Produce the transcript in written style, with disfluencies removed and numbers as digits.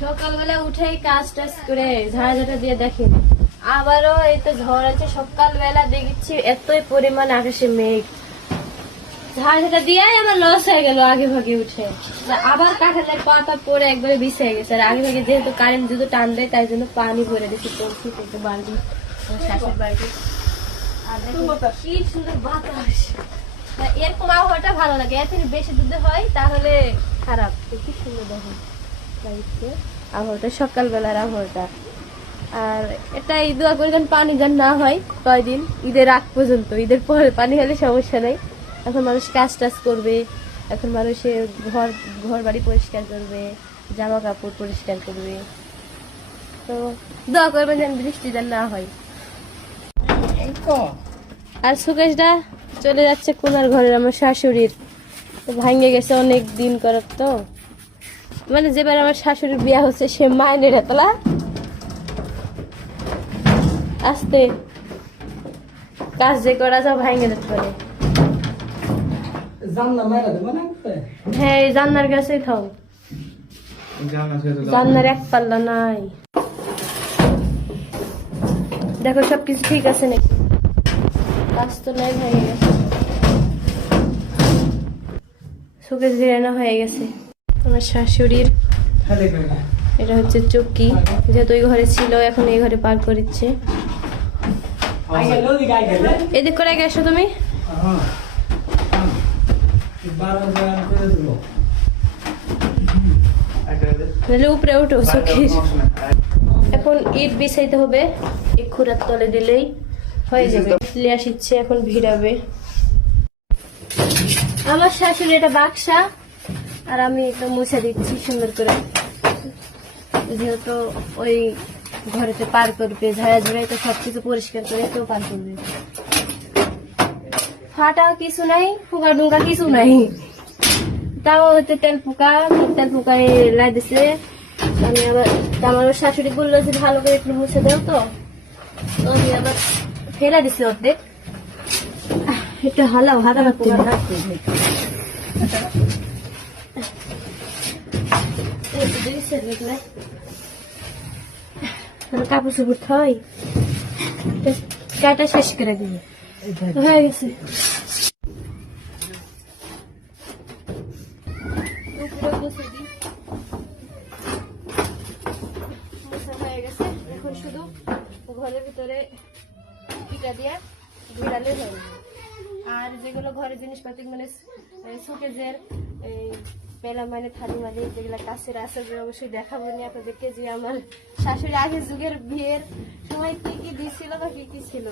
সকালবেলা উঠেই কাজ টাজ করে ঝাড়াঝাড়া দিয়ে দেখি আবারও এই তো ঝড় আছে। সকালবেলা দেখছি এতই পরিমাণ আকাশে মেঘ, ঝাড়াঝাড়া দিয়ে আমার লস হয়ে গেল আগে ভাগে উঠে। আবার কাঁঠালের পাতা পরে একবারে বিছিয়ে গেছে। আর আগে ভাগে যেহেতু কারেন্ট যদি টান দেয় তাই জন্য পানি ভরে দিচ্ছি পড়ছি একটু বালতি, শাশুর বাড়িতে। আর কি সুন্দর বাতাস, এরকম আবহাওয়াটা ভালো লাগে। এর থেকে বেশি যদি হয় তাহলে খারাপ। কি সুন্দর দেখুন আবহাওয়াটা, সকালবেলার আবহাওয়াটা। আর এটাই দোয়া করে যেন পানি যেন না হয় কয়দিন, ঈদের আগ পর্যন্ত। ঈদের পরে পানি হলে সমস্যা নেই। এখন মানুষ কাজ টাজ করবে, এখন মানুষে ঘর বাড়ি পরিষ্কার করবে, জামা কাপড় পরিষ্কার করবে। তো দোয়া করবেন যেন বৃষ্টি যেন না হয়। আর সুকেশটা চলে যাচ্ছে কোনার ঘরের আমার শাশুড়ির, তো ভাঙে গেছে অনেক দিন করার। তো মানে যেবার আমার শাশুড়ির বিয়া হচ্ছে সে মাইনের এতলা আসতে কাজ যে করা যাও ভাঙে যেতে পারে। হ্যাঁ জান্নার কাছে থাও, জান্নার এক পাল্লা নাই। দেখো সবকিছু ঠিক আছে নাকি? কাজ তো নাই, ভেঙে গেছে। শোকেস ঘিরানো হয়ে গেছে আমার শাশুড়ির। এটা হচ্ছে চৌকি, যেহেতু ওই ঘরে ছিল এখন এই ঘরে পার করেছে। এদিক করে গেছো তুমি? উপরে উঠো চৌকির। এখন ইট বিছাইতে হবে, এই খুঁড়ার তলে দিলেই হয়ে যাবে। লিয়া শিখছে, এখন ভিড়াবে। আমার শাশুড়ি এটা বাক্সা, আর আমি এটা মুছে দিচ্ছি সুন্দর করে, যেহেতু ওই ঘরেতে পার করবে। ঝাড়া ঝাড়াই তো সবকিছু পরিষ্কার করে কেউ পার করবে। ফাটা কিছু নাই, ফুকা ডুঙ্কা কিছু নাই, তাও হচ্ছে তেল পোকায় লাই দিছে। আমি আবার আমার শাশুড়ি বললো যে ভালো করে একটু মুছে দাও, তো আমি আবার ফেলা দিছি অর্ধেক। একটু হালাও হাতা রাখতে কাপড় চুপড় থই কাটা শেষ করে দিবে, হয়ে গেছে। হয়ে গেছে, এখন শুধু ঘরের ভিতরে পিঠা দিয়া ঘুরালে হয়ে। আর যেগুলো ঘরের জিনিসপাতি মানে শোকেজের এই পেলা মানে থালি মানে যেগুলো কাছের আছে অবশ্যই দেখাবো নি আপনাদেরকে যে আমার শাশুড়ি আগের যুগের বিয়ের সময় কি কি দিছিল বা কি কি ছিল।